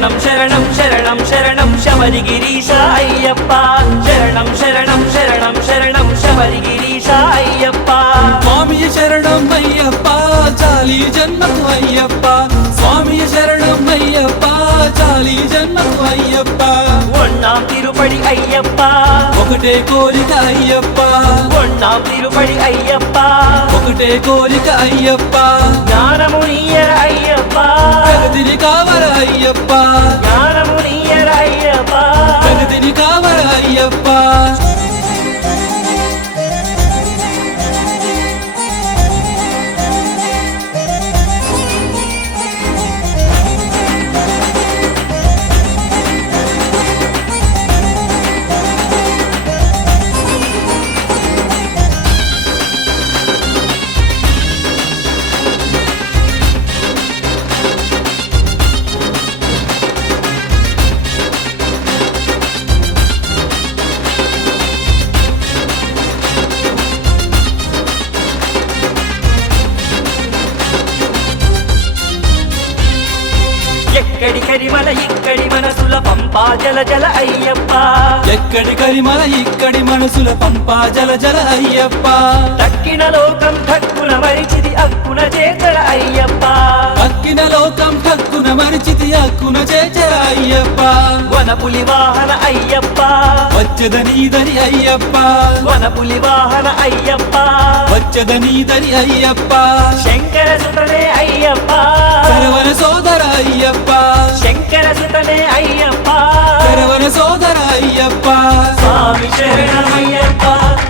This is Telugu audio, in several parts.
శరణం శరణం శరణం శరణం శబరిగిరీశ అయ్యప్ప శరణం శరణం శరణం శరణం శబరిగిరీశ అయ్యప్ప స్వామియ శరణం అయ్యప్ప చాలి జన్మకు అయ్యప్ప స్వామియ శరణం అయ్యప్ప చాలి జన్మకు అయ్యప్ప ఒన్నాం తిరుపడి అయ్యప్ప ఒకటే కోరిక అయ్యప్ప ఒన్నాం తిరుపడి అయ్యప్ప ఒకటే కోరిక అయ్యప్ప జ్ఞానము నీయర అయ్యప్ప జగతిని కావర అయ్యప్ప జ్ఞానము నీయర అయ్యప్ప జగతిని కావర అయ్యప్ప ఎక్కడి కరిమల ఇక్కడి మనసుల పంపా జల జల అయ్యప్ప ఎక్కడి కరిమల ఇక్కడి మనసుల పంపా జల జల అయ్యప్ప దక్కిన లోకం ఠక్కున మరిచిది అక్కున చేతర అయ్యప్ప అక్కిన లోకం ఠక్కున మరిచితి అక్కున చేచర అయ్యప్ప వనపులి వాహన అయ్యప్ప వచ్చదనీదని అయ్యప్ప వనపులి వాహన అయ్యప్ప వచ్చదనీదని అయ్యప్ప శంకర సుతనే అయ్యప్ప శరవణ సోదర అయ్యప్ప శంకర సుతనే అయ్యప్ప శరవణ సోదర అయ్యప్ప స్వామి శరణమయ్యప్ప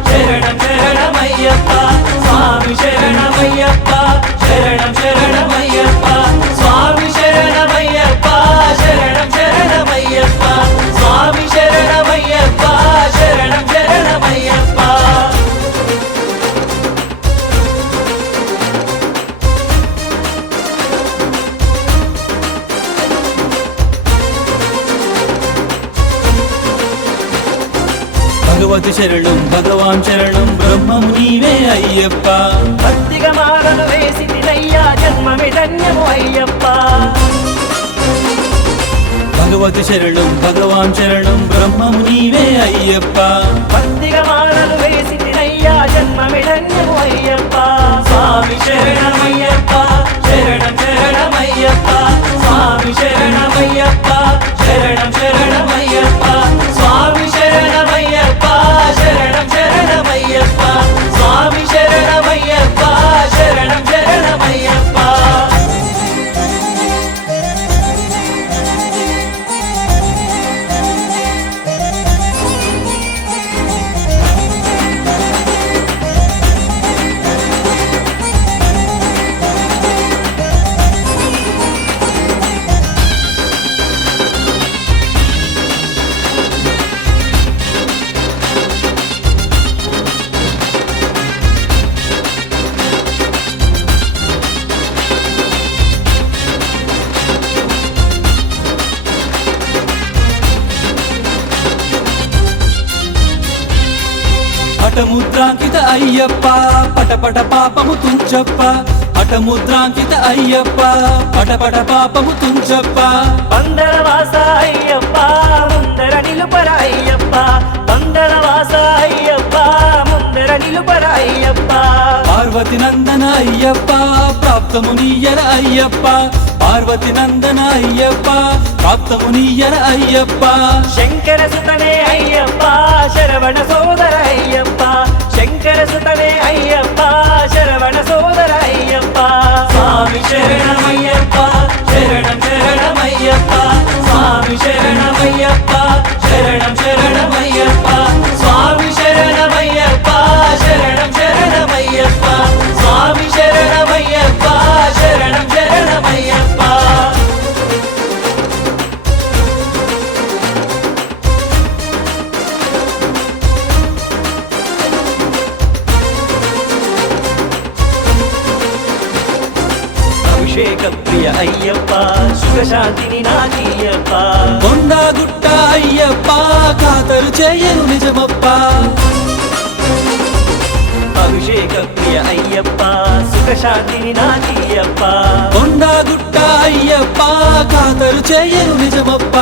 శరణం శరణమయ్యప్ప స్వామి శరణమయ్యప్ప శరణం శరణమయ్యప్ప స్వామి శరణమయ్యప్ప శరణం శరణమయ్యప్ప స్వామి శరణమయ్యప్ప శరణం శరణమయ్యప్ప భగవతి శరణం భగవాన్ శరణం బ్రహ్మము నీవే అయ్యప్ప భక్తిగా మాలను వేసి తినయ్యా జన్మమే ధన్యము అయ్యప్ప భగవతి శరణం భగవాన్ శరణం బ్రహ్మము నీవే అయ్యప్ప భక్తిగా మాలను వేసి తినయ్యా జన్మమే ధన్యము అయ్యప్ప స్వామి శరణమయ్యప్ప శరణం శరణమయ్యప్ప స్వామి శరణమయ్యప్ప శరణం శరణమయ్యప్ప స్వామి శరణమయ్యప్ప శరణం శరణమయ్యప్ప స్వామి శరణమయ్యప్ప శరణం శరణమయ్యప్ప హఠముద్రాంకిత అయ్యప్ప పటపట పాపము తుంచప్ప హఠముద్రాంకిత అయ్యప్ప పటపట పాపము తుంచప్ప పందరవాస అయ్యప్ప ముందర నిలుపర అయ్యప్ప పందరవాస అయ్యప్ప ముందర నిలుపర అయ్యప్ప పార్వతి నందన అయ్యప్ప ప్రాప్తము నీయర అయ్యప్ప పార్వతి నందన అయ్యప్ప ప్రాప్తము నీయర అయ్యప్ప శంకర సుతనే అయ్యప్ప శరవణ సోదర అయ్యప్ప శంకర సుతనే అయ్యప్ప శరవణ సోదర అయ్యప్ప స్వామి శరణమయ్యప్ప శరణం శరణమయ్యప్ప స్వామి శరణమయ్యప్ప శరణం శరణమయ్యప్ప స్వామి శరణమయ్యప్ప శరణం శరణమయ్యప్ప స్వామి శరణమయ్యప్ప శరణం శరణమయ్యప్ప అభిషేక ప్రియ అయ్యప్ప సుఖశాంతిని నాకీయప్ప కొండా గుట్ట అయ్యప్ప ఖాతరు చేయను నిజమప్ప అభిషేక ప్రియ అయ్యప్ప సుఖశాంతిని నాకీయప్ప కొండా గుట్ట అయ్యప్ప ఖాతరు చేయను నిజమప్ప